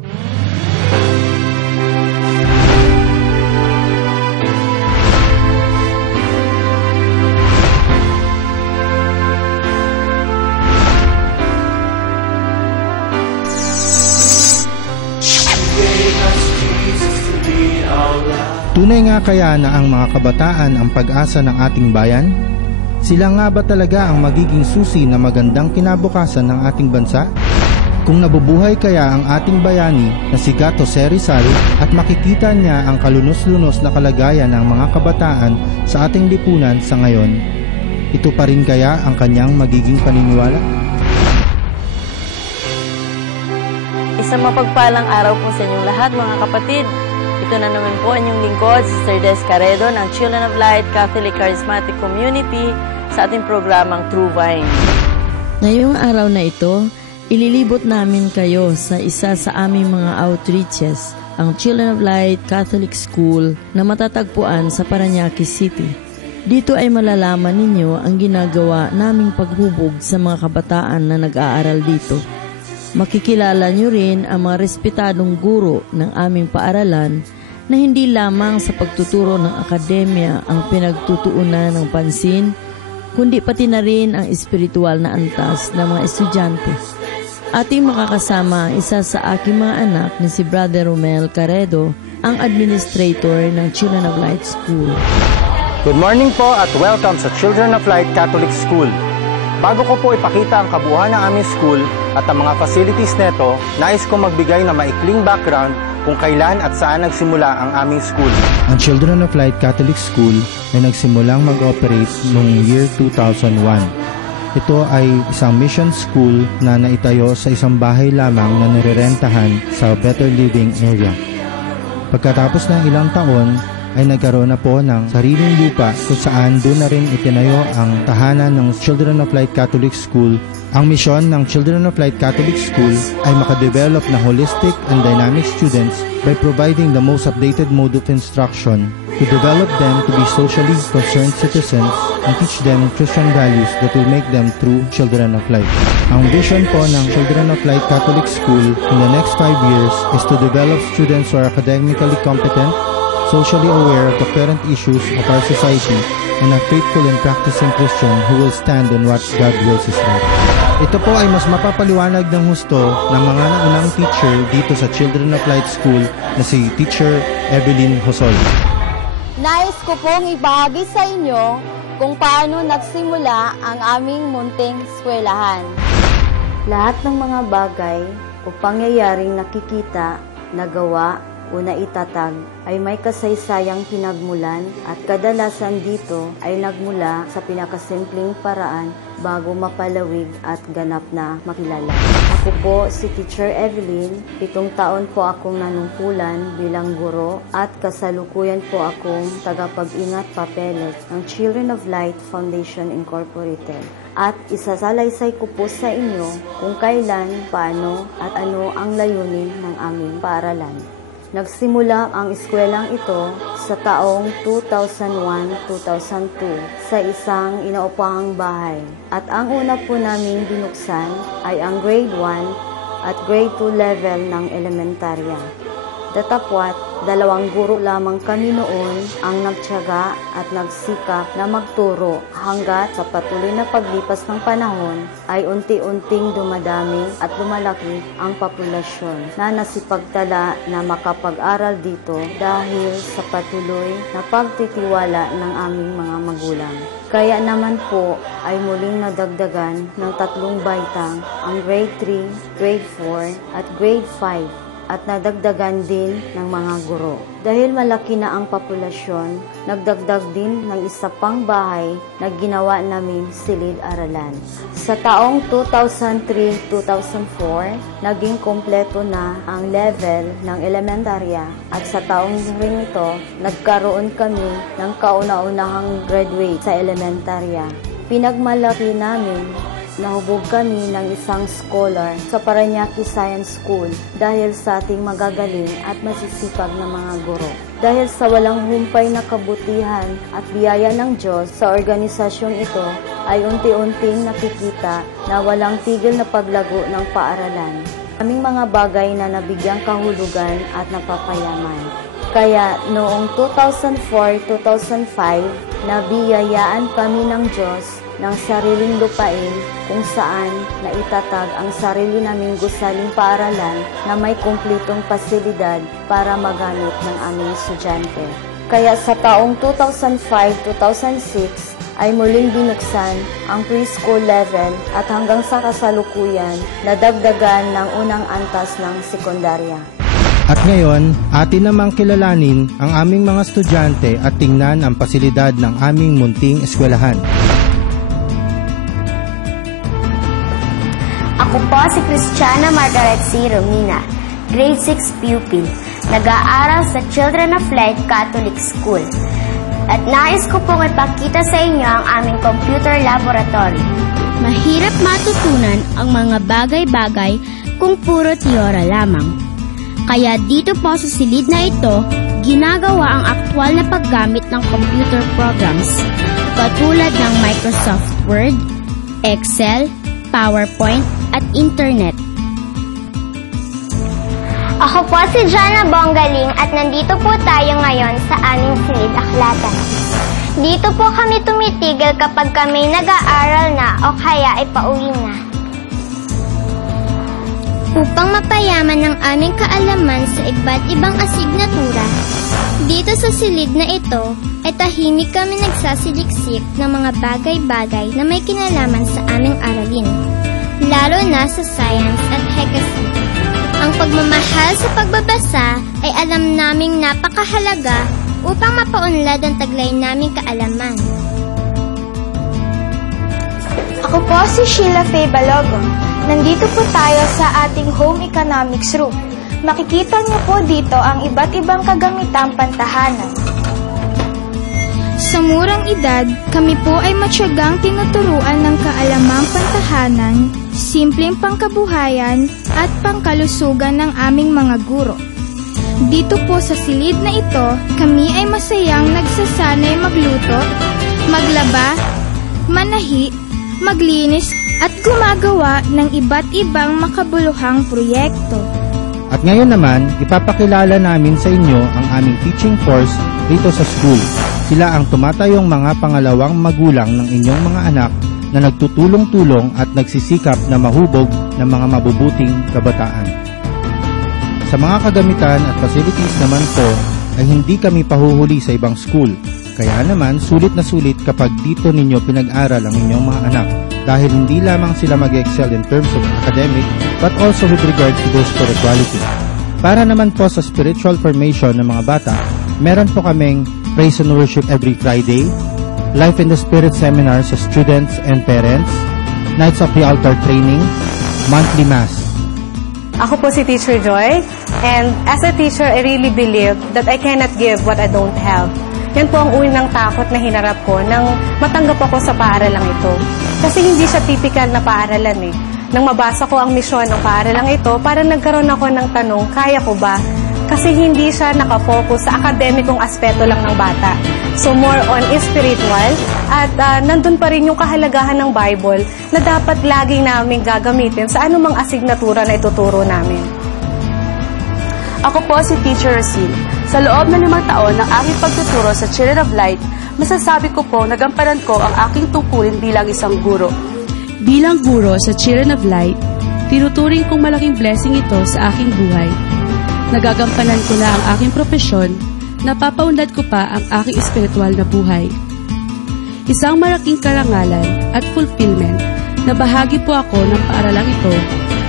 Tunay nga kaya na ang mga kabataan ang pag-asa ng ating bayan? Sila nga ba talaga ang magiging susi na magandang kinabukasan ng ating bansa? Kung nabubuhay kaya ang ating bayani na si Gato C. Rizal at makikita niya ang kalunos-lunos na kalagayan ng mga kabataan sa ating lipunan sa ngayon, ito pa rin kaya ang kanyang magiging paniniwala? Isang mapagpalang araw po sa inyong lahat mga kapatid. Ito na naman po ang inyong lingkod, Sister Des Caredo ng Children of Light Catholic Charismatic Community sa ating programang True Vine. Ngayong araw na ito, ililibot namin kayo sa isa sa aming mga outreaches, ang Children of Light Catholic School na matatagpuan sa Parañaque City. Dito ay malalaman ninyo ang ginagawa naming paghubog sa mga kabataan na nag-aaral dito. Makikilala nyo rin ang mga respetadong guro ng aming paaralan na hindi lamang sa pagtuturo ng akademya ang pinagtutuunan ng pansin, kundi pati na rin ang espiritual na antas ng mga estudyante. Ating makakasama ang isa sa aking mga anak na si Brother Romel Caredo, ang administrator ng Children of Light School. Good morning po at welcome sa Children of Light Catholic School. Bago ko po ipakita ang kabuuan ng aming school at ang mga facilities neto, nais kong magbigay ng maikling background kung kailan at saan nagsimula ang aming school. Ang Children of Light Catholic School ay nagsimulang mag-operate noong year 2001. Ito ay isang mission school na naitayo sa isang bahay lamang na nirerentahan sa Better Living area. Pagkatapos ng ilang taon, ay nagkaroon na po ng sariling lupa kung saan doon na rin itinayo ang tahanan ng Children of Light Catholic School. Ang misyon ng Children of Light Catholic School ay makadevelop ng holistic and dynamic students by providing the most updated mode of instruction to develop them to be socially concerned citizens and teach them Christian values that will make them true children of light. Ang vision po ng Children of Light Catholic School in the next 5 years is to develop students who are academically competent, socially aware of the current issues of our society, and a faithful and practicing Christian who will stand on what God wills is right. Ito po ay mas mapapaliwanag ng husto ng mga naunang teacher dito sa Children of Light School na si Teacher Evelyn Hosol. Nais ko pong ibahagi sa inyo kung paano nagsimula ang aming munting eskwelahan. Lahat ng mga bagay o pangyayaring nakikita, nagawa, o naitatag ay may kasaysayang pinagmulan at kadalasan dito ay nagmula sa pinakasimpleng paraan bago mapalawig at ganap na makilala. Ako po si Teacher Evelyn, 7 taon po akong nanungkulan bilang guro at kasalukuyan po akong tagapag-ingat papeles ng Children of Light Foundation Incorporated. At isasalaysay ko po sa inyo kung kailan, paano at ano ang layunin ng aming paaralan. Nagsimula ang eskwelang ito sa taong 2001-2002 sa isang inaupahang bahay. At ang una po namin binuksan ay ang grade 1 at grade 2 level ng elementarya. Datapwat, 2 guro lamang kami noon ang nagtiyaga at nagsikap na magturo hanggat sa patuloy na paglipas ng panahon ay unti-unting dumadami at lumalaki ang populasyon na nasipagtala na makapag-aral dito dahil sa patuloy na pagtitiwala ng aming mga magulang. Kaya naman po ay muling nadagdagan ng 3 baitang ang grade 3, grade 4 at grade 5 at nadagdagan din ng mga guro. Dahil malaki na ang populasyon, nagdagdag din ng isa pang bahay na ginawa naming silid-aralan. Sa taong 2003-2004, naging kompleto na ang level ng elementarya at sa taong ring ito, nagkaroon kami ng kauna-unahang graduate sa elementarya. Pinagmalaki namin nahubog kami ng isang scholar sa Parañaque Science School dahil sa ating magagaling at masisipag na mga guro. Dahil sa walang humpay na kabutihan at biyaya ng Diyos sa organisasyong ito, ay unti-unting nakikita na walang tigil na paglago ng paaralan. aming mga bagay na nabigyang kahulugan at napapayaman. Kaya noong 2004-2005, nabiyayaan kami ng Diyos ng sariling lupain kung saan naitatag ang sarili naming gusaling paaralan na may kumplitong pasilidad para magamit ng aming estudyante. Kaya sa taong 2005-2006 ay muling binuksan ang preschool level at hanggang sa kasalukuyan nadagdagan ng unang antas ng sekundarya. At ngayon, atin namang kilalanin ang aming mga estudyante at tingnan ang pasilidad ng aming munting eskwelahan. Ako po si Christiana Margaret C. Romina, grade 6 pupil. Nag-aaral sa Children of Light Catholic School. At nais ko pong ipakita sa inyo ang aming computer laboratory. Mahirap matutunan ang mga bagay-bagay kung puro teorya lamang. Kaya dito po sa silid na ito, ginagawa ang aktwal na paggamit ng computer programs katulad ng Microsoft Word, Excel, PowerPoint at Internet. Ako po si Jana Bonggaling at nandito po tayo ngayon sa aming silid aklatan. Dito po kami tumitigil kapag kami nag-aaral na o kaya ay pauwi na. Upang mapayaman ang aming kaalaman sa iba't ibang asignatura, dito sa silid na ito ay tahimik kami nagsasiliksik ng mga bagay-bagay na may kinalaman sa aming aralin, lalo na sa science at hekasy. Ang pagmamahal sa pagbabasa ay alam naming napakahalaga upang mapaunlad ang taglay naming kaalaman. Ako po si Sheila Faye Balogo. Nandito po tayo sa ating home economics room. Makikita niyo po dito ang iba't ibang kagamitang pantahanan. Sa murang edad, kami po ay matyagang tinuturuan ng kaalamang pantahanan, simpleng pangkabuhayan at pangkalusugan ng aming mga guro. Dito po sa silid na ito, kami ay masayang nagsasanay magluto, maglaba, manahi, maglinis at gumagawa ng iba't ibang makabuluhang proyekto. At ngayon naman, ipapakilala namin sa inyo ang aming teaching force dito sa school. Sila ang tumatayong mga pangalawang magulang ng inyong mga anak na nagtutulong-tulong at nagsisikap na mahubog ng mga mabubuting kabataan. Sa mga kagamitan at facilities naman po ay hindi kami pahuhuli sa ibang school. Kaya naman, sulit na sulit kapag dito ninyo pinag-aral ang inyong mga anak dahil hindi lamang sila mag-excel in terms of academic but also with regard to their spirituality. Para naman po sa spiritual formation ng mga bata, meron po kaming praise and worship every Friday, Life in the Spirit seminar sa students and parents, Nights of the Altar training, monthly mass. Ako po si Teacher Joy, and as a teacher, I really believe that I cannot give what I don't have. Yan po ang unang takot na hinarap ko nang matanggap ako sa paaralang ito. Kasi hindi siya typical na paaralan eh. Nang mabasa ko ang misyon ng paaralang ito, parang nagkaroon ako ng tanong, kaya ko ba? Kasi hindi siya nakafocus sa akademikong aspeto lang ng bata. So more on spiritual at nandun pa rin yung kahalagahan ng Bible na dapat lagi namin gagamitin sa anumang asignatura na ituturo namin. Ako po si Teacher Rosine. Sa loob ng 5 taon ng aking pagtuturo sa Children of Light, masasabi ko po nagampanan ko ang aking tungkulin bilang isang guro. Bilang guro sa Children of Light, tinuturing kong malaking blessing ito sa aking buhay. Nagagampanan ko na ang aking propesyon, napapaunlad ko pa ang aking espiritual na buhay. Isang malaking karangalan at fulfillment na bahagi po ako ng paaralang ito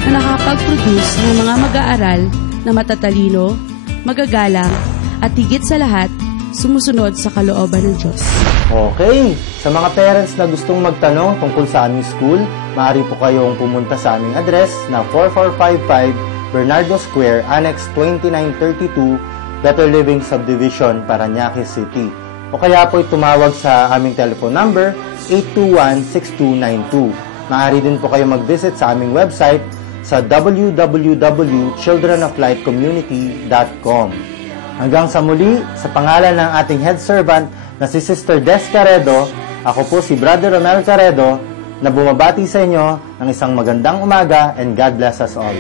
na nakapag-produce ng mga mag-aaral na matatalino, magagalang, at higit sa lahat, sumusunod sa kalooban ng Diyos. Okay, sa mga parents na gustong magtanong tungkol sa aming school, maaari po kayong pumunta sa aming address na 4455 Bernardo Square, Annex 2932, Better Living Subdivision, Parañaque City. O kaya po tumawag sa aming telephone number 821-6292. Maaari din po kayo mag-visit sa aming website sa www.childrenoflightcommunity.com. Hanggang sa muli, sa pangalan ng ating head servant na si Sister Des Caredo, ako po si Brother Romel Caredo na bumabati sa inyo ng isang magandang umaga and God bless us all.